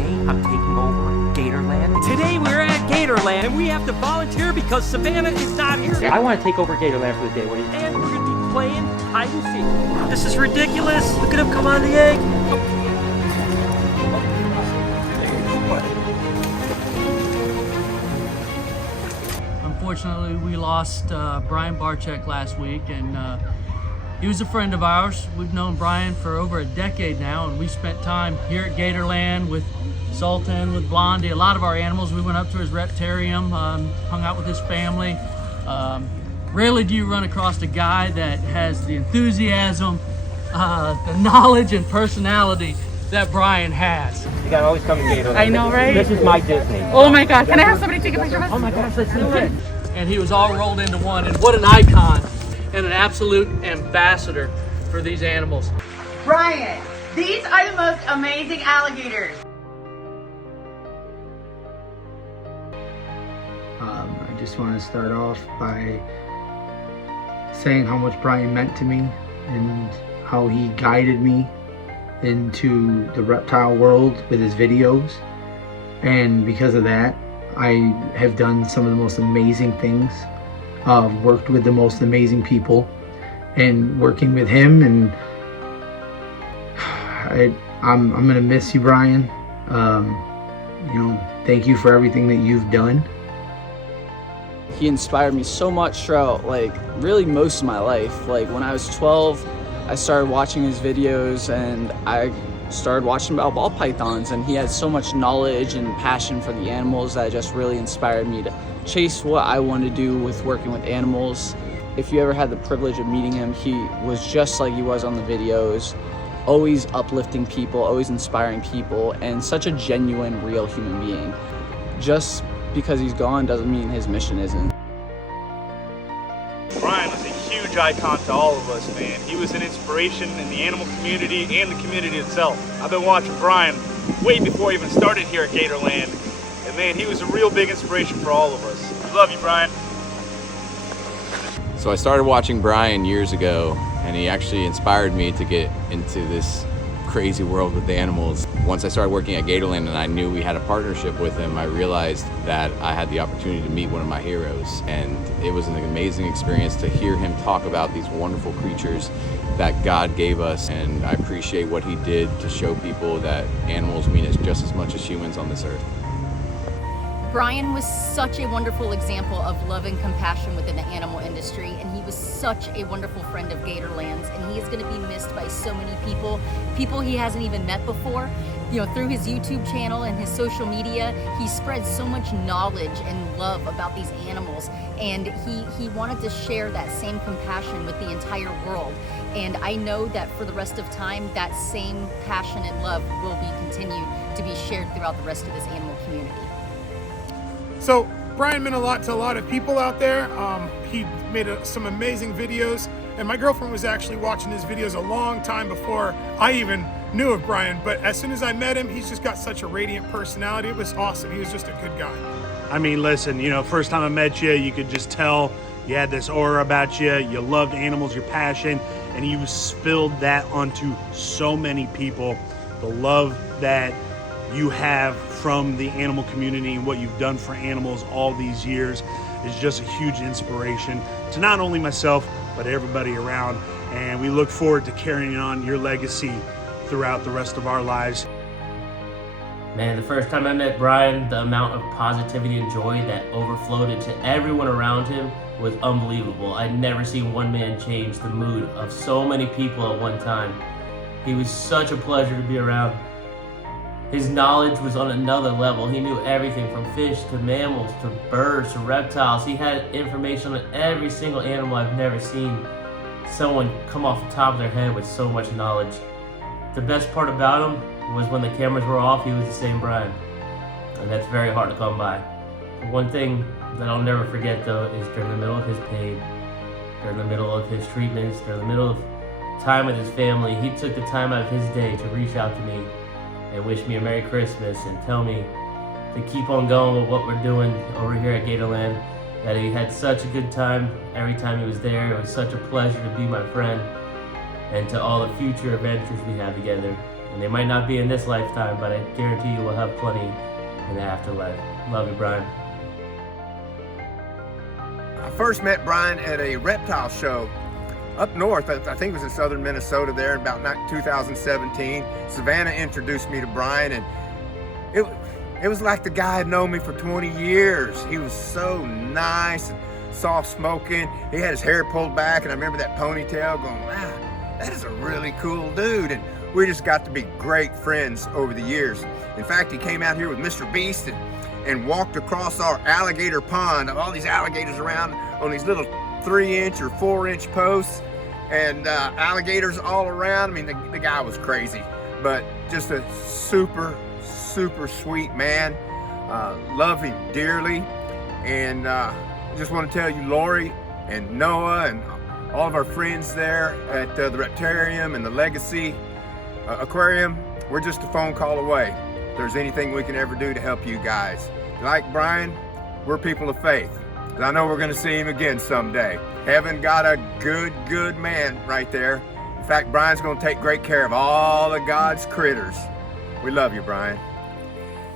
Gatorland. I'm taking over Gatorland. Today we're at Gatorland and we have to volunteer because Savannah is not here. I want to take over Gatorland for the day. What do you think? And we're going to be playing hide and seek. This is ridiculous. Look at him come on the egg. Unfortunately, we lost Brian Barczyk last week, and he was a friend of ours. We've known Brian for over a decade now, and we spent time here at Gatorland with Sultan, with Blondie, a lot of our animals. We went up to his reptarium, hung out with his family. Rarely do you run across a guy that has the enthusiasm, the knowledge and personality that Brian has. You gotta always come to Gatorland. I know, right? This is my Disney. Oh my God, can I have somebody take a picture of us? Oh my gosh, let's do it. And he was all rolled into one, and what an icon and an absolute ambassador for these animals. Brian, these are the most amazing alligators. I just want to start off by saying how much Brian meant to me and how he guided me into the reptile world with his videos. And because of that, I have done some of the most amazing things. Worked with the most amazing people, and working with him, and I'm gonna miss you, Brian. You know, thank you for everything that you've done. He inspired me so much throughout, like, really most of my life. Like, when I was 12, I started watching his videos, and I started watching about ball pythons, and he had so much knowledge and passion for the animals that just really inspired me to chase what I wanted to do with working with animals. If you ever had the privilege of meeting him, he was just like he was on the videos, always uplifting people, always inspiring people, and such a genuine, real human being. Just because he's gone doesn't mean his mission isn't. Brian was a huge icon to all of us, man. He was an inspiration in the animal community and the community itself. I've been watching Brian way before he even started here at Gatorland, and man, he was a real big inspiration for all of us. Love you, Brian. So I started watching Brian years ago, and he actually inspired me to get into this crazy world with the animals. Once I started working at Gatorland and I knew we had a partnership with him, I realized that I had the opportunity to meet one of my heroes, and it was an amazing experience to hear him talk about these wonderful creatures that God gave us, and I appreciate what he did to show people that animals mean us just as much as humans on this earth. Brian was such a wonderful example of love and compassion within the animal industry, and he was such a wonderful friend of Gatorland's, and he is going to be missed by so many people he hasn't even met before. You know, through his YouTube channel and his social media, he spread so much knowledge and love about these animals, and he wanted to share that same compassion with the entire world. And I know that for the rest of time, that same passion and love will be continued to be shared throughout the rest of this animal community. So Brian meant a lot to a lot of people out there. He made some amazing videos, and my girlfriend was actually watching his videos a long time before I even knew of Brian. But as soon as I met him, he's just got such a radiant personality. It was awesome. He was just a good guy. I mean, listen, you know, first time I met you, you could just tell you had this aura about you. You loved animals, your passion, and you spilled that onto so many people. The love that you have from the animal community and what you've done for animals all these years is just a huge inspiration to not only myself, but everybody around. And we look forward to carrying on your legacy throughout the rest of our lives. Man, the first time I met Brian, the amount of positivity and joy that overflowed into everyone around him was unbelievable. I'd never seen one man change the mood of so many people at one time. He was such a pleasure to be around. His knowledge was on another level. He knew everything from fish to mammals to birds to reptiles. He had information on every single animal. I've never seen someone come off the top of their head with so much knowledge. The best part about him was when the cameras were off, he was the same Brian. And that's very hard to come by. One thing that I'll never forget though is during the middle of his pain, during the middle of his treatments, during the middle of time with his family, he took the time out of his day to reach out to me and wish me a Merry Christmas and tell me to keep on going with what we're doing over here at Gatorland, that he had such a good time every time he was there. It was such a pleasure to be my friend, and to all the future adventures we have together. And they might not be in this lifetime, but I guarantee you we'll have plenty in the afterlife. Love you, Brian. I first met Brian at a reptile show up north. I think it was in southern Minnesota there in about 2017. Savannah introduced me to Brian, and it was like the guy had known me for 20 years. He was so nice and soft-spoken. He had his hair pulled back, and I remember that ponytail going, wow, that is a really cool dude. And we just got to be great friends over the years. In fact, he came out here with Mr. Beast and walked across our alligator pond, all these alligators around on these little 3-inch or 4-inch posts, and alligators all around. I mean, the guy was crazy, but just a super sweet man. Love him dearly. And just want to tell you, Lori and Noah and all of our friends there at the Reptarium and the Legacy Aquarium, we're just a phone call away. If there's anything we can ever do to help you guys. Like Brian, we're people of faith. I know we're gonna see him again someday. Heaven got a good man right there. In fact, Brian's gonna take great care of all of God's critters. We love you, Brian.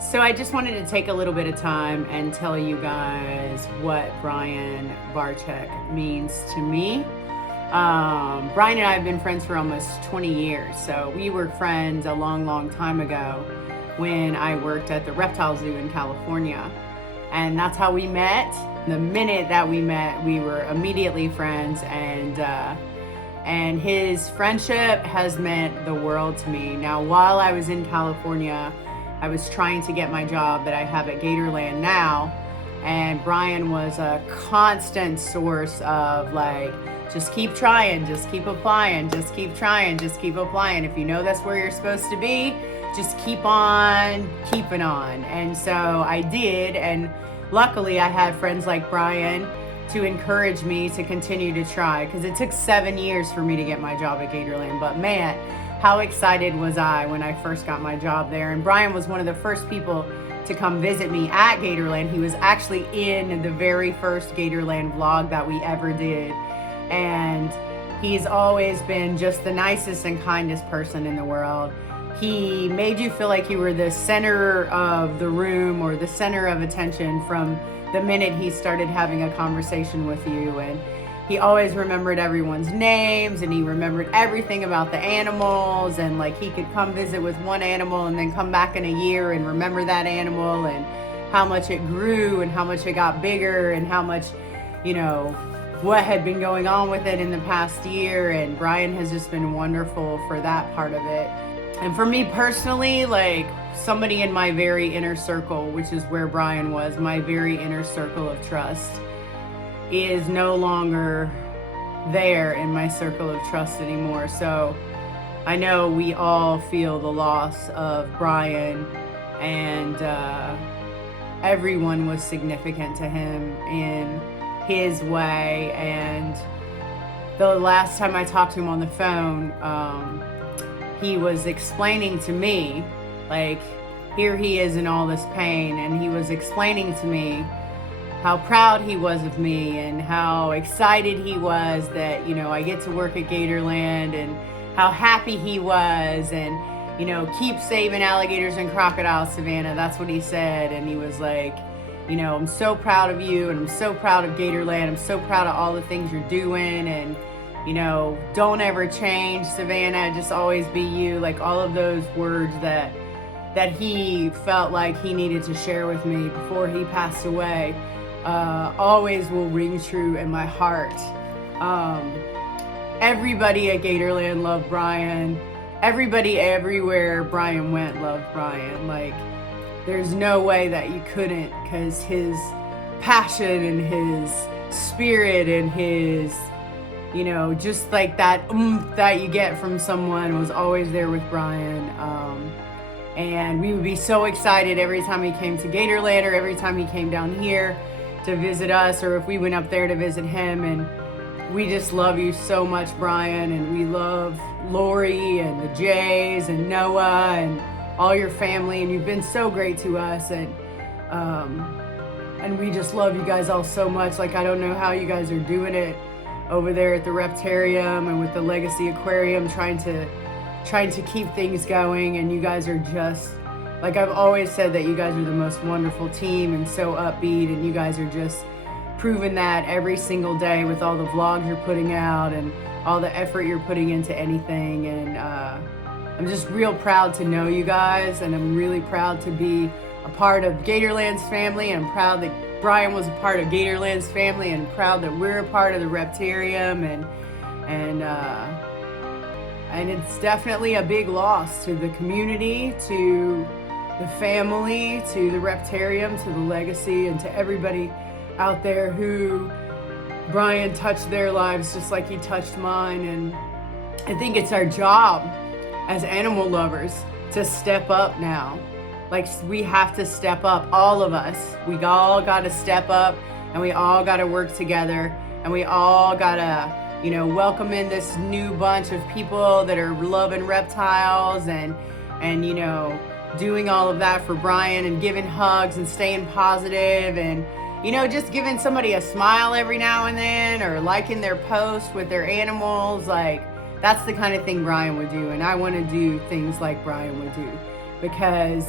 So I just wanted to take a little bit of time and tell you guys what Brian Barczyk means to me. Brian and I have been friends for almost 20 years. So we were friends a long time ago when I worked at the reptile zoo in California. And that's how we met. The minute that we met, we were immediately friends, and his friendship has meant the world to me. Now, while I was in California, I was trying to get my job that I have at Gatorland now, and Brian was a constant source of like, just keep trying, just keep applying, just keep trying, just keep applying. If you know that's where you're supposed to be, just keep on keeping on. And so I did, and luckily I had friends like Brian to encourage me to continue to try, because it took 7 years for me to get my job at Gatorland. But man, how excited was I when I first got my job there. And Brian was one of the first people to come visit me at Gatorland. He was actually in the very first Gatorland vlog that we ever did. And he's always been just the nicest and kindest person in the world. He made you feel like you were the center of the room or the center of attention from the minute he started having a conversation with you. And he always remembered everyone's names, and he remembered everything about the animals, and like he could come visit with one animal and then come back in a year and remember that animal and how much it grew and how much it got bigger and how much, you know, what had been going on with it in the past year. And Brian has just been wonderful for that part of it. And for me personally, like somebody in my very inner circle, which is where Brian was, my very inner circle of trust, is no longer there in my circle of trust anymore. So I know we all feel the loss of Brian, and everyone was significant to him in his way. And the last time I talked to him on the phone, he was explaining to me, like, here he is in all this pain, and he was explaining to me how proud he was of me and how excited he was that, you know, I get to work at Gatorland, and how happy he was, and, you know, keep saving alligators and crocodiles, Savannah. That's what he said. And he was like, you know, I'm so proud of you, and I'm so proud of Gatorland. I'm so proud of all the things you're doing, and, you know, don't ever change, Savannah, just always be you. Like all of those words that he felt like he needed to share with me before he passed away always will ring true in my heart. Everybody at Gatorland loved Brian. Everybody everywhere Brian went loved Brian. Like, there's no way that you couldn't, because his passion and his spirit and his, you know, just like that that you get from someone was always there with Brian. And we would be so excited every time he came to Gatorland, or every time he came down here to visit us, or if we went up there to visit him. And we just love you so much, Brian, and we love Lori and the Jays and Noah and all your family, and you've been so great to us, and we just love you guys all so much. Like, I don't know how you guys are doing it over there at the Reptarium and with the Legacy Aquarium, trying to trying to keep things going, and you guys are just, like I've always said, that you guys are the most wonderful team and so upbeat, and you guys are just proving that every single day with all the vlogs you're putting out and all the effort you're putting into anything. And I'm just real proud to know you guys, and I'm really proud to be a part of Gatorland's family, and I'm proud that Brian was a part of Gatorland's family, and proud that we're a part of the Reptarium, and it's definitely a big loss to the community, to the family, to the Reptarium, to the legacy, and to everybody out there who Brian touched their lives just like he touched mine. And I think it's our job as animal lovers to step up now. Like, we have to step up, all of us. We all got to step up, and we all got to work together, and we all got to, you know, welcome in this new bunch of people that are loving reptiles and you know, doing all of that for Brian, and giving hugs and staying positive, and, you know, just giving somebody a smile every now and then, or liking their post with their animals. Like, that's the kind of thing Brian would do, and I want to do things like Brian would do, because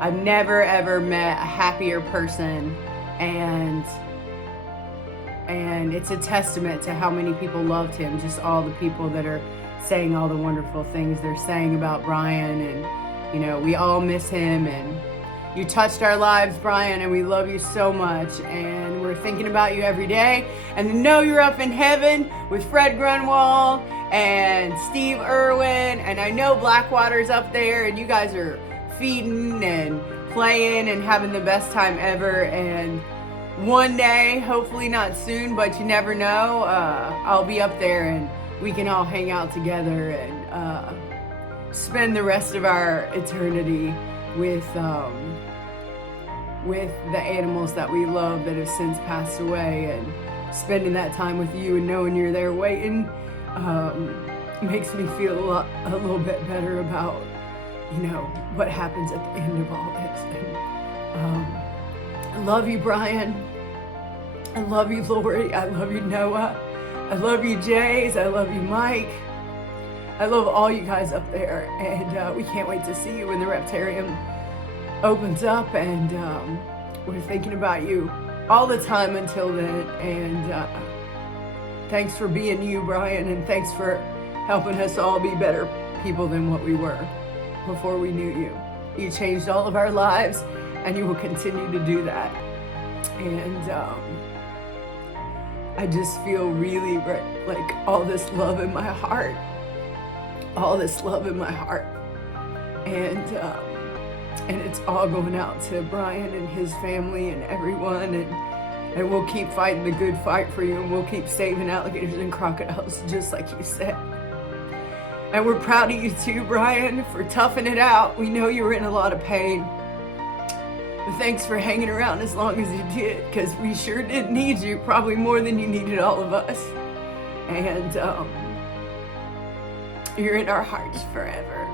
I've never ever met a happier person, and it's a testament to how many people loved him, just all the people that are saying all the wonderful things they're saying about Brian. And, you know, we all miss him, and you touched our lives, Brian, and we love you so much, and we're thinking about you every day. And to know you're up in heaven with Fred Grunwald and Steve Irwin, and I know Blackwater's up there, and you guys are feeding and playing and having the best time ever. And one day, hopefully not soon, but you never know, I'll be up there, and we can all hang out together and spend the rest of our eternity with the animals that we love that have since passed away. And spending that time with you and knowing you're there waiting makes me feel a little bit better about, you know, what happens at the end of all this. And, I love you, Brian. I love you, Lori. I love you, Noah. I love you, Jays. I love you, Mike. I love all you guys up there, and we can't wait to see you when the Reptarium opens up, and we're thinking about you all the time until then. And thanks for being you, Brian, and thanks for helping us all be better people than what we were before we knew you. You changed all of our lives, and you will continue to do that. And I just feel really like all this love in my heart, all this love in my heart, and it's all going out to Brian and his family and everyone, and we'll keep fighting the good fight for you, and we'll keep saving alligators and crocodiles, just like you said. And we're proud of you too, Brian, for toughing it out. We know you were in a lot of pain. But thanks for hanging around as long as you did, because we sure did need you, probably more than you needed all of us. And you're in our hearts forever.